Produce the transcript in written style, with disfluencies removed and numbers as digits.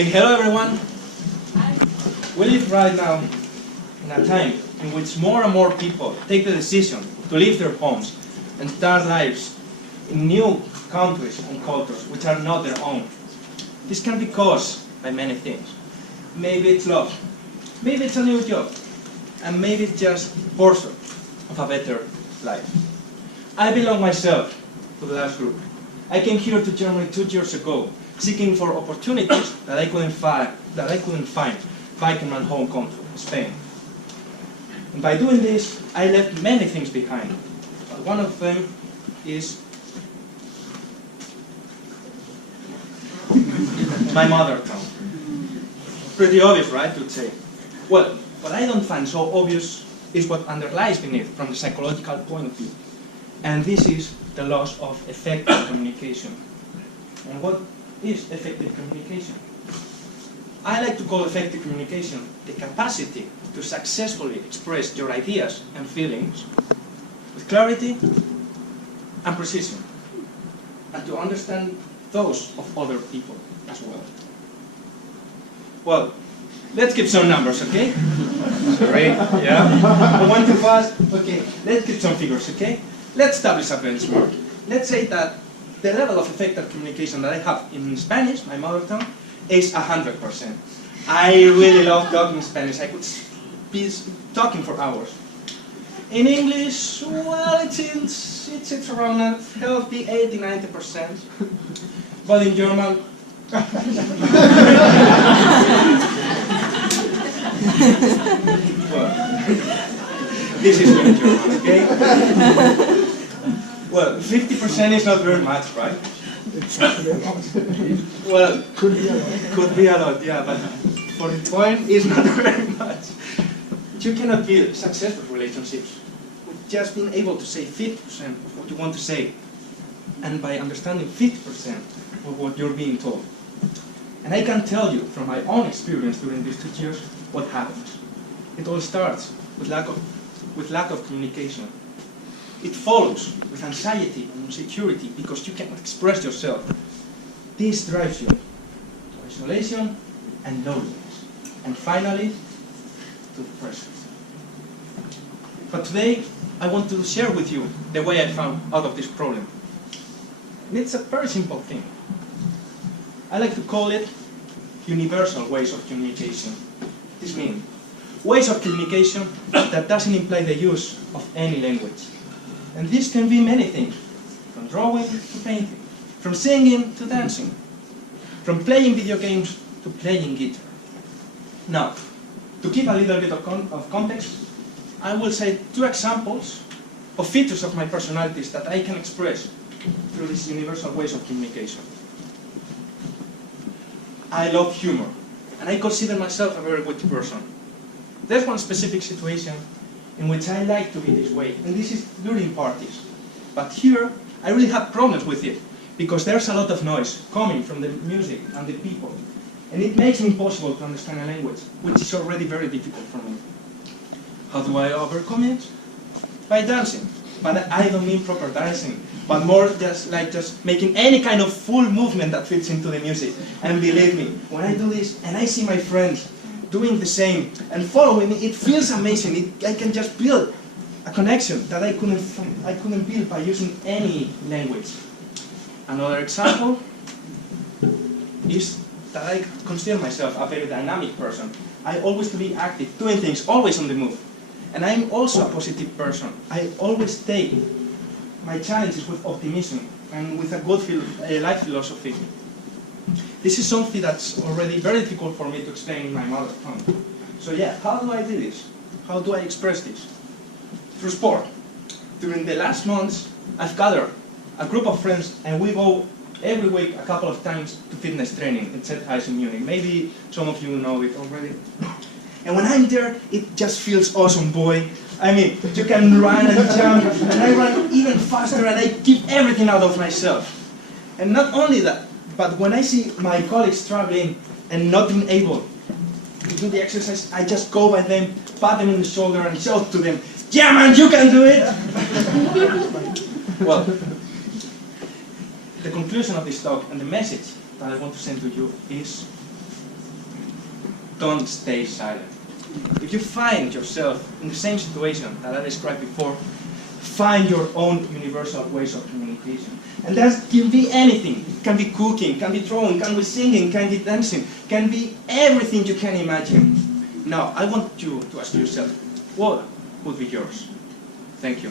Okay, hello everyone. We live right now in a time in which more and more people take the decision to leave their homes and start lives in new countries and cultures which are not their own. This can be caused by many things. Maybe it's love, maybe it's a new job, and maybe it's just pursuit of a better life. I belong myself to the last group. I came here to Germany 2 years ago, seeking for opportunities that I couldn't find back in my home country, Spain. And by doing this, I left many things behind. But one of them is my mother tongue. Pretty obvious, right, you'd say? Well, what I don't find so obvious is what underlies beneath from the psychological point of view. And this is the loss of effective communication. And what is effective communication? I like to call effective communication the capacity to successfully express your ideas and feelings with clarity and precision, and to understand those of other people as well. Well, let's give some numbers, okay? Sorry, yeah. One too fast. Okay, let's give some figures, okay? Let's establish a benchmark. Let's say that the level of effective communication that I have in Spanish, my mother tongue, is 100%. I really love talking Spanish. I could be talking for hours. In English, well, it's around a healthy 80–90%. But in German, well, this is good in German, okay? Well, 50% is not very much, right? Well, could be a lot, yeah, but for the point, it's not very much. You cannot build successful relationships with just being able to say 50% of what you want to say, and by understanding 50% of what you're being told. And I can tell you from my own experience during these 2 years what happens. It all starts with lack of communication. It follows with anxiety and insecurity because you cannot express yourself. This drives you to isolation and loneliness, and finally to depression. But today I want to share with you the way I found out of this problem. And it's a very simple thing. I like to call it universal ways of communication. This means ways of communication that doesn't imply the use of any language. And this can be many things, from drawing to painting, from singing to dancing, from playing video games to playing guitar. Now, to give a little bit of context, I will say 2 examples of features of my personalities that I can express through these universal ways of communication. I love humor, and I consider myself a very witty person. There's one specific situation in which I like to be this way, and this is during parties. But here, I really have problems with it, because there's a lot of noise coming from the music and the people, and it makes it impossible to understand a language, which is already very difficult for me. How do I overcome it? By dancing. But I don't mean proper dancing, but more just making any kind of full movement that fits into the music. And believe me, when I do this, and I see my friends doing the same and following me, it feels amazing. I can just build a connection that I couldn't build by using any language. Another example is that I consider myself a very dynamic person. I always to be active, doing things, always on the move. And I'm also a positive person. I always take my challenges with optimism and with a good life philosophy. This is something that's already very difficult for me to explain in my mother tongue. So yeah, how do I do this? How do I express this? Through sport. During the last months, I've gathered a group of friends and we go every week a couple of times to fitness training in Arévalo in Munich. Maybe some of you know it already. And when I'm there, it just feels awesome, boy. I mean, you can run and jump, and I run even faster, and I give everything out of myself. And not only that, but when I see my colleagues struggling and not being able to do the exercise, I just go by them, pat them on the shoulder, and shout to them, "Yeah, man, you can do it!" Well, the conclusion of this talk and the message that I want to send to you is don't stay silent. If you find yourself in the same situation that I described before, find your own universal ways of communication. And that can be anything. It can be cooking, can be drawing, can be singing, can be dancing, can be everything you can imagine. Now, I want you to ask yourself, what would be yours? Thank you.